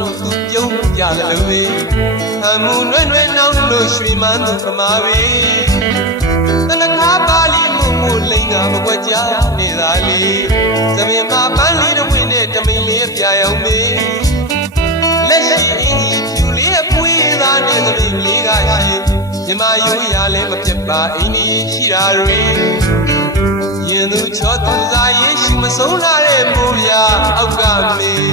လောင်သူပြုံးပြတယ်လူတွေဟမ်မူနွဲ့နွဲ့နောင်လို့ရွှေမန်းသူပမာပဲတနခါပါလီမှုမှုလိန်သာမကွက်ကြနေတာလေသမင်မှာပန်းလေးတစ်ဝင်းနဲ့တမင်လေးပြရောက်မေးလက်ရှိအင်္ဂလိပ်ဖြူလေးအပွေးသားနဲ့သူတွေလေးကရှိမြမယူရလဲမဖြစ်ပါအင်းကြီးရှိတာတွေရင်သူချောသူသာယေရှုမဆုံးလာတဲ့မူပြအောက်ကမေး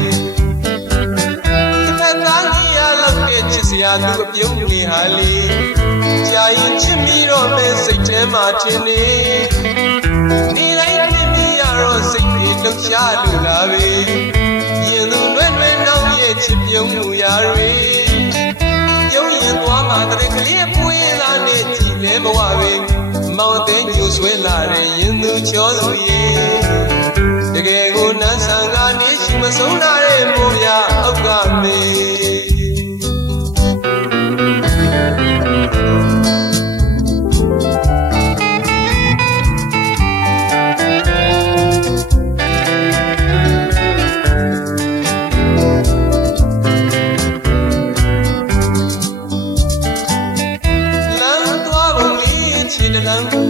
ရာသူအပြုံးနေဟာလေကြာရင်ချစ်မိတော့မဲစိတ်ထဲမှာထင်နေနေလိုက်ဖြစ်ပြီးရတော့စိတ်တွေလှုပ်ရှားလို့လာပဲရင်သူလွဲ့လွဲ့နောက်ရဲ့ချစ်ပြုံးမှုရာတွေပြုံးရင်သွားမှတရကလေးအပွေးလာနဲ့ကြည်လဲမဝပဲမောင်သိန်းညိုဆွဲလာတဲ့ရင်သူချောသူရဲ့တကယ်ကိုနန်းဆန်ကနေရှိမဆုံးလာတဲ့မိုးရအောက်ကမေ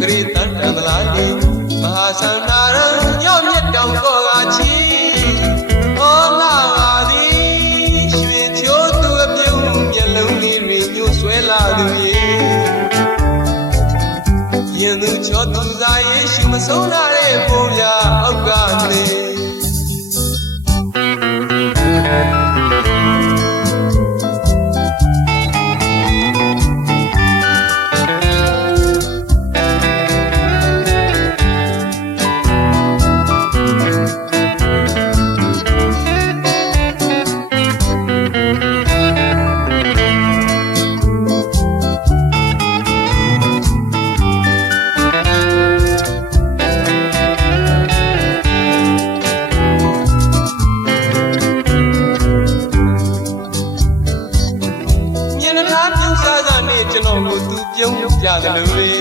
ဂရေတန်တန်သလားလေမဟာသန္တာရံညော့မြတ်တောင်ကောကချီဟောလာပါသည်ရွှေချိုးသူအပြုံးမျက်လုံးလေးတွေညှို့ဆွဲလာသူရေရင်သူချောသူစားရေးရှိမဆုံးလာတဲ့ပုံပြအောက်ကနေ င်လားပြုံးစားစားနဲ့ကျွန်တော်ကိုသူပြုံးပြတယ်လို့လေ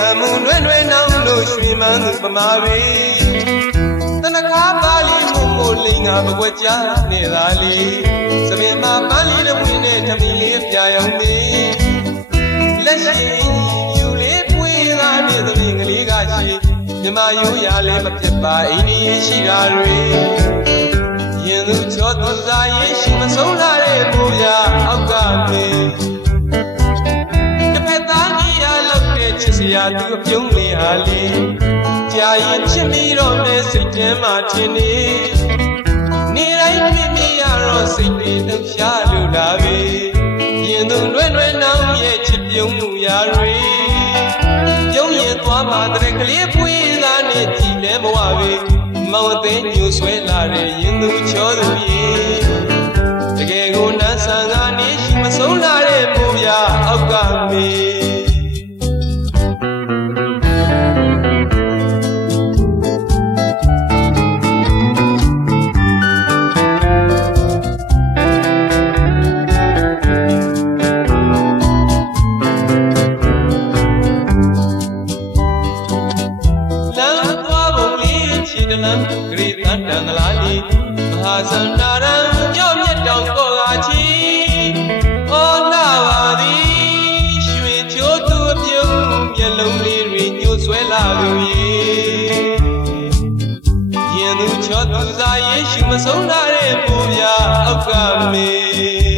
အမှုနွဲ့နွဲ့နောင်လို့ရွှေမန်းသူပမာပြီတနခါပါလီမှုမှုလိန်ကမကွက်ကြနေတာလေသပင်မှာပန်းလေးတစ်ဝင်းနဲ့တမီလေးပြရောက်နေလက်ရှိယူလေးပွေးသားနဲ့သမီးကလေးကရှိမြမရိုးရလည်းမပြတ်ပါအင်းကြီးရှိတာတွေ ရင်သူချောသူစားရင်ရှိမဆုံးလာတဲ့ပူရအောက်ကမေတစ်ဖက်သားကြီးရလောက်တဲ့ချစ်စရာသူအပြုံးလေးဟာလေကြာရင်ချစ်မိတော့မဲစိတ်ထဲမှာထင်နေနေတိုင်းတွေ့မိရတော့စိတ်တွေလှရှားလို့လာပဲရင်သူလွဲ့လွဲ့နောင်ရဲ့ချစ်ပြုံးမှုရာတွေပြုံးရင်သွားမှတဲ့ကလေး မောင်အသိညိုဆွဲလာတဲ့ရင်သူချောသူရေတကယ်ကိုနန်းဆန်ကနေရှိမဆုံးလာတဲ့မိုးပြအောက်ကမေ တလမ်းဂရိတန်တန်သလားလီမဟာစန္ဒရံကြော့မြတ်တောင်ကောကချီဩနာပါသည်ရွှေချိုးသူအပြုံးမျက်လုံးလေးတွေညှို့ဆွဲလာလို့ရေရင်သူချောသူစားရေးရှိမဆုံးလာတဲ့ပူပြအောက်ကမေ